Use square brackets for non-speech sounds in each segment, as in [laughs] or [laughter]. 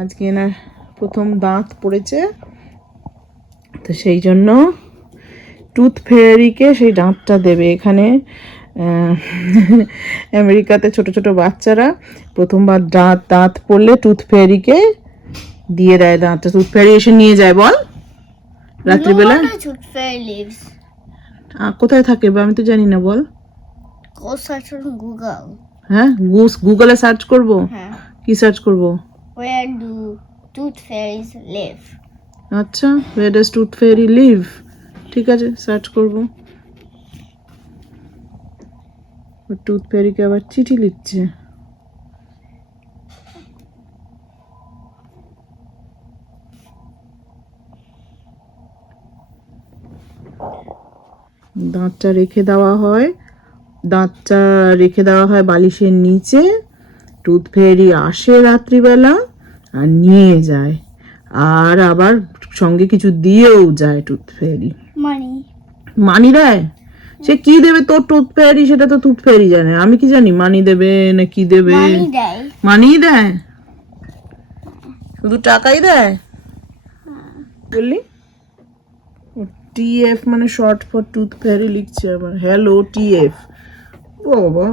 আজকে এনার প্রথম দাঁত পড়েছে। তো সেই জন্য টুথ ফেয়ারিকে সেই দাঁতটা দেবে। এখানে আমেরিকাতে ছোট ছোট বাচ্চারা প্রথমবার দাঁত দাঁত পড়লে টুথ ফেয়ারিকে দিয়ে দেয় দাঁতটা। টুথ ফেয়ারি এসে নিয়ে যায় বল। রাত্রিবেলা? কোথায় থাকে? বা আমি তো জানি না বল। Google. হ্যাঁ গুগলে সার্চ করব? Huh. কি সার্চ করব? Where do tooth fairies live? আচ্ছা where does tooth fairy live ঠিক আছে সার্চ করব। টুথ ফেয়ারিকে আবার চিঠি লিখছে। দাঁতটা রেখে দেওয়া হয়। দাঁতটা রেখে দেওয়া হয় বালিশের নিচে। টুথ ফেয়ারি আসে রাত্রিবেলা। নিয়ে যায়। আর আবার সঙ্গে কিছু দিয়েও যায় টুথ ফেয়ারি Money. মানি দেয়? সে কি দেবে তোর টুথ ফেয়ারি সেটা তো টুথ ফেয়ারি জানে। আমি কি জানি? মানি দেবে না কি দেবে. মানিই দেয়? শুধু টাকাই দেয়? বললি? টিএফ মানে শর্ট ফর টুথ ফেয়ারি লিখছে আবার। হ্যালো টিএফ বাবা।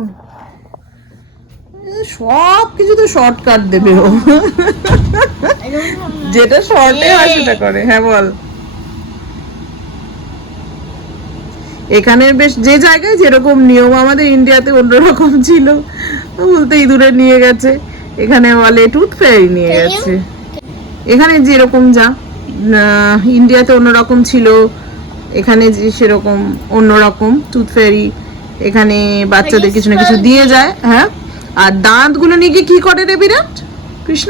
সব কিছু তো শর্টকাট দেবে ও. যেটা শর্টে হয় সেটা করে। হ্যাঁ বল। এখানে বেশ যে জায়গায় যেরকম নিয়ম আমাদের ইন্ডিয়াতে অন্যরকম ছিল বলতে ইঁদুরে নিয়ে গেছে এখানে বলে টুথ ফেয়ারি নিয়ে গেছে। এখানে যেরকম যা ইন্ডিয়াতে অন্যরকম ছিল এখানে যে সেরকম অন্যরকম টুথ ফেয়ারি এখানে বাচ্চাদের কিছু না কিছু দিয়ে যায় হ্যাঁ? আর দাঁতগুলো নিয়ে গিয়ে কি করে রে বিরাট? কৃষ্ণ।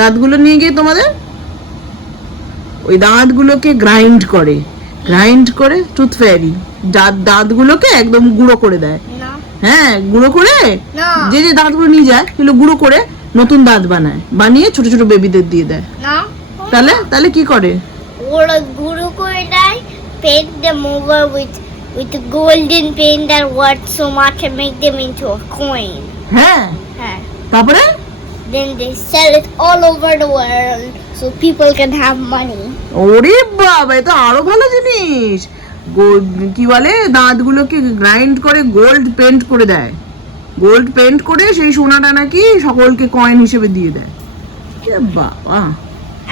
দাঁতগুলো নিয়ে গিয়ে তোমাদের? ওই দাঁতগুলোকে গ্রাইন্ড করে। গ্রাইন্ড করে টুথ ফেয়ারি দাঁত দাঁতগুলোকে একদম গুঁড়ো করে দেয়। হ্যাঁ গুঁড়ো করে? যে যে দাঁতগুলো নিয়ে যায় সেগুলো গুঁড়ো করে নতুন দাঁত বানায়। বানিয়ে ছোট ছোট বেবিদের দিয়ে দেয়। তাহলে তাহলে কি করে? ওরা গুরু করে দেয় paint them over with with a golden paint that worth so much and make them into a coin হ্যাঁ হ্যাঁ তারপরে then they sell it all over the world so people can have money ওরে বাবা এ তো আরও ভালো জিনিস কি বলে দাঁতগুলোকে গ্রাইন্ড করে গোল্ড পেন্ট করে দেয় গোল্ড পেন্ট করে সেই সোনাটা নাকি সকলকে কয়েন হিসেবে দিয়ে দেয় বাবা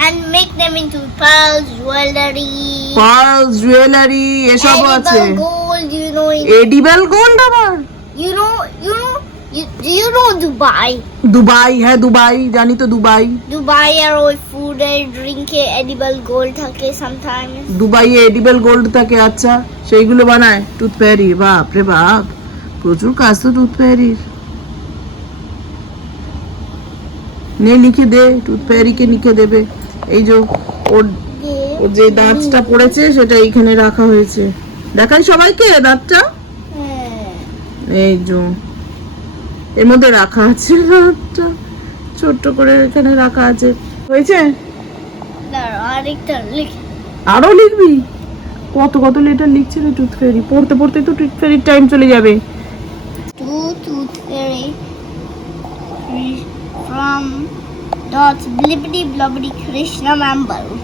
and make them into pearls jewelry. Pearls jewellery এসবও আছে। edible gold you know edible gold আবার? You know you know you, you know Dubai. Dubai হ্যাঁ দুবাই জানি তো দুবাই Dubai আর ওই ফুড আর ড্রিঙ্কে এডিবল গোল্ড থাকে sometimes দুবাইয়ে এডিবেল গোল্ড থাকে আচ্ছা সেইগুলো বানায়। টুথ ফেয়ারি বাপ রে বাপ প্রচুর কাজ তো টুথ ফেয়ারির নে লিখে দে টুথ ফেয়ারিকে লিখে দেবে। এই যে ওর যে দাঁতটা পড়েছে সেটা এইখানে রাখা হয়েছে। দেখাই সবাইকে দাঁতটা। হ্যাঁ। এই যে। এর মধ্যে রাখা আছে দাঁতটা। ছোট্ট করে এখানে রাখা আছে। হয়েছে? আরও লিখবি? কত কত লেটার লিখছে রে টুথ ফেরি পড়তে পড়তে তো টুথ ফেয়ারির টাইম চলে যাবে। To tooth fairy from dot blibbity blubbity Krishna Mammal. [laughs]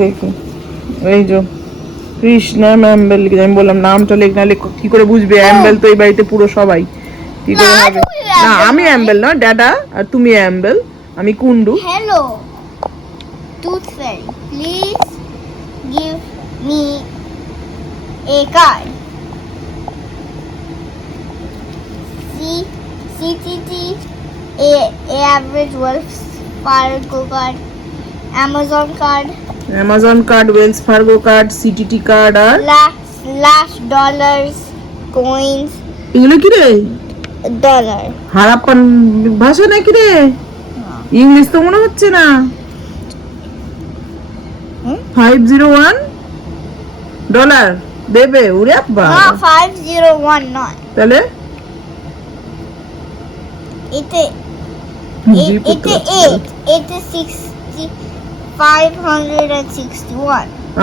দেখি এই যে কৃষ্ণা ম্যাম্বেল লিখে আমি বললাম নামটা লেখ নাহলে কি করে বুঝবে অ্যাম্বেল তো এই বাড়িতে পুরো সবাই কি করে না, হবে না আমি। অ্যাম্বেল না ড্যাডা আর তুমি অ্যাম্বেল আমি Kundu Hello, Tooth Fairy. Please give me a card. C CTT A, a average Wells Fargo card. Amazon card. Amazon card Wells Fargo card সিটিটি card আর Slash slash dollars coins এগুলো কি রে dollar. হারাপ্পান ভাষা নাকি রে ইংলিশ তো মনে হচ্ছে না? ফাইভ জিরো ওয়ান ডলার দেবে ওরে বাবা No, five zero one nine. তাহলে এতে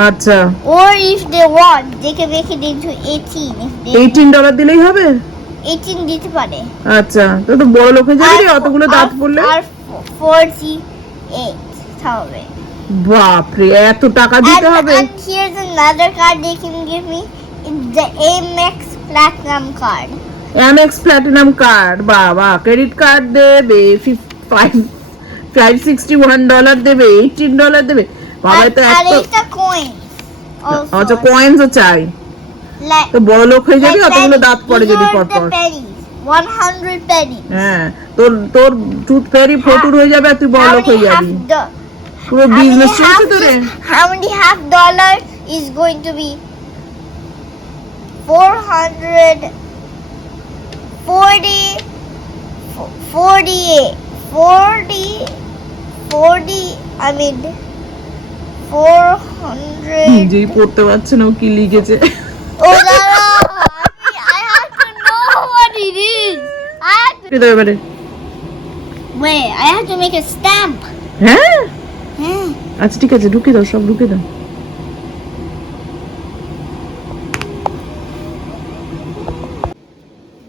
আচ্ছা or if they want they can make it into eighteen if they eighteen dollar দিলেই হবে এইটিন দিতে পারে আচ্ছা তো তো বড় লোক হয়ে যাবি রে, অতগুলো দাঁত পড়লে আর ফোরটি এইট হবে বাপরে এত টাকা দিতে হবে and here's another card they can give me. It's the Amex Platinum card. Amex platinum card বাবা ক্রেডিট কার্ড দেবে five five sixty one dollar দেবে এইটিন ডলার দেবে বাবা তো and এত it's a coin. Also. আচ্ছা কয়েন্সও চাই তো বড় লোক হয়ে যাবি অতগুলো দাঁত পড়ে যদি are পর the পর pennies. 100 pennies. হ্যাঁ তোর তোর টুথ ফেরি ফটুর হয়ে যাবে আর তুই বড় লোক হয়ে যাবি পুরো বিজনেস চলছে তো রে How many half dollars is going to be 400 40 48 40 40 I mean 400 নিজেই পড়তে পারছে না ও কি লিখেছে Oh no. I, have to know what it is. I have to এবারে wait. I have to make a stamp. হ্যাঁ Hmm. আচ্ছা ঠিক আছে ঢুকে দাও সব ঢুকে দাও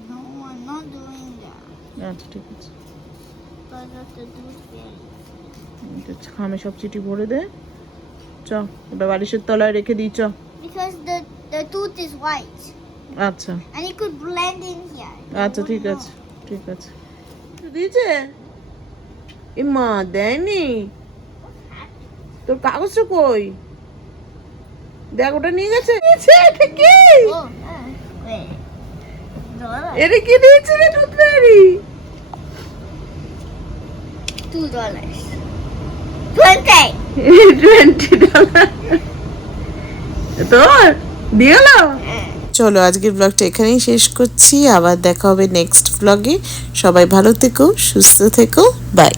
No, I'm not doing that. আচ্ছা ঠিক আছে খামে সব চিঠি ভরে দে। চ ওটা বালিশের তলায় রেখে দিই চ। Because the the tooth is white. আচ্ছা। And it could blend in here. আচ্ছা ঠিক আছে ঠিক আছে। দিয়েছে? এ মা দেয়নি? তোর কাগজটা কই? দেখ ওটা নিয়ে গেছে। এটা কি? Oh, এটা কি দিয়েছে রে tooth fairy Two dollars. Twenty. [laughs] Twenty dollar তোর? দিয়ে Uh. চলো আজকের ব্লগটা এখানেই শেষ করছি। আবার দেখা হবে নেক্সট ব্লগে সবাই ভালো থেকো সুস্থ থেকো। বাই